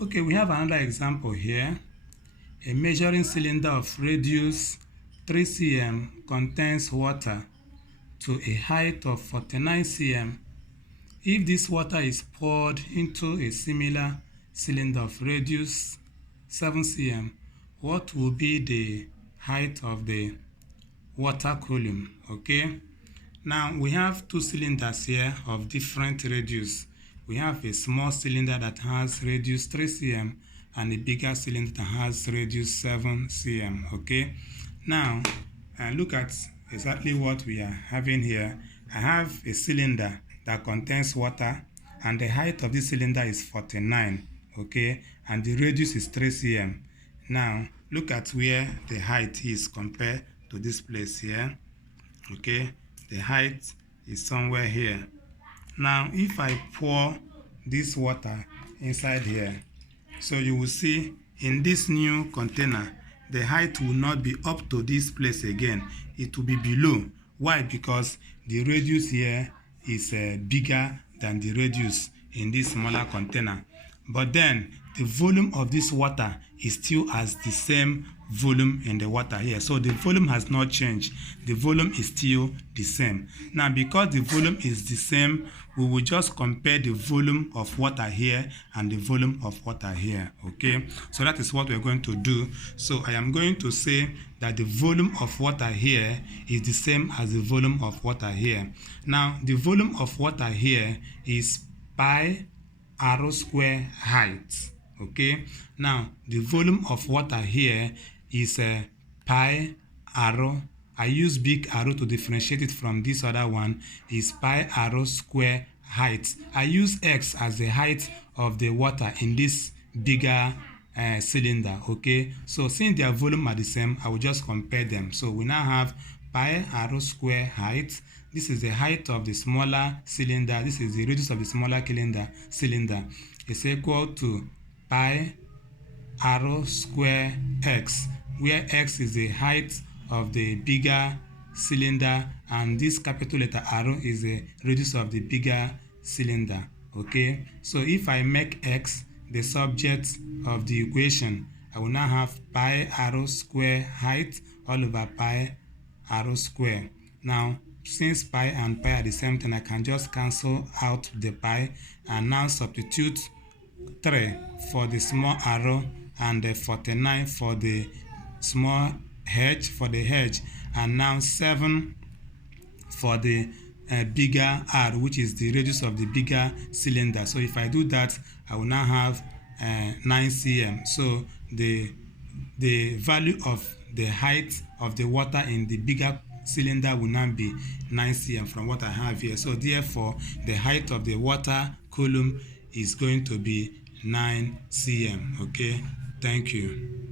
Okay, we have another example here. A measuring cylinder of radius 3 cm contains water to a height of 49 cm. If this water is poured into a similar cylinder of radius 7 cm, what will be the height of the water column? Okay, now we have two cylinders here of different radius. We have a small cylinder that has radius 3 cm and a bigger cylinder that has radius 7 cm. Okay, now look at exactly what we are having here. I have a cylinder that contains water and the height of this cylinder is 49, okay, and the radius is 3 cm. Now look at where the height is compared to this place here. Okay, the height is somewhere here. Now if I pour this water inside here, so you will see in this new container the height will not be up to this place again, it will be below. Why? Because the radius here is bigger than the radius in this smaller container. But then the volume of this water is still as the same volume in the water here. So the volume has not changed. The volume is still the same. Now because the volume is the same, we will just compare the volume of water here and the volume of water here. Okay, so that is what we're going to do. So I am going to say that the volume of water here is the same as the volume of water here. Now the volume of water here is pi r square height. Okay, now the volume of water here is pi r. I use big arrow to differentiate it from this other one, is pi r square height. I use x as the height of the water in this bigger cylinder. Okay, so since their volume are the same, I will just compare them. So we now have pi r square height. This is the height of the smaller cylinder. This is the radius of the smaller cylinder. Is equal to pi r square x, where x is the height of the bigger cylinder and this capital letter R is the radius of the bigger cylinder. Okay, so if I make x the subject of the equation, I will now have pi r square height all over pi r square. Now since pi and pi are the same thing, I can just cancel out the pi and now substitute 3 for the small arrow and 49 for the small h for the h, and now 7 for the bigger r, which is the radius of the bigger cylinder. So if I do that, I will now have 9 cm. So the value of the height of the water in the bigger cylinder will now be 9 cm from what I have here. So therefore the height of the water column is going to be 9 cm. Okay, thank you.